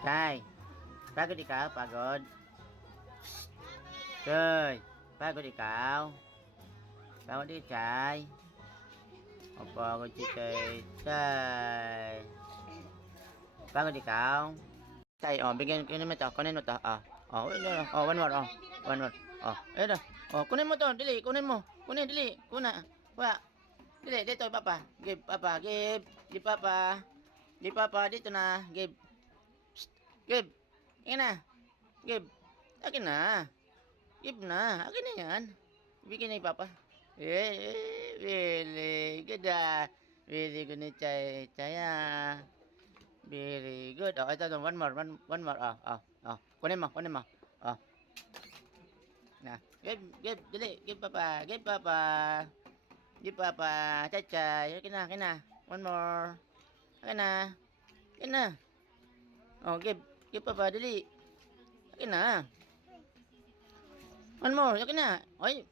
Chay, pagod ikaw? Pagod? Chay, pagod ikaw? Pagod di Chay? O pagod si Chay? Chay, pagod ikaw? Chay, bigyan, kunin mo to, kunin mo to, one more, one more, ayun kunin mo to, dili, kunin mo, kunin, dili, kuna, dili, dito, papa, give papa, dito na, give, akin na, give, akin na, give na, akin na yan, bigyan na papa, really good very good ni Chaya, very good, ito, one more, kunin mo, na, dili, give papa, Chay, akin na, one more, akin na, give papa, dili, akin na, one more, akin na, oy,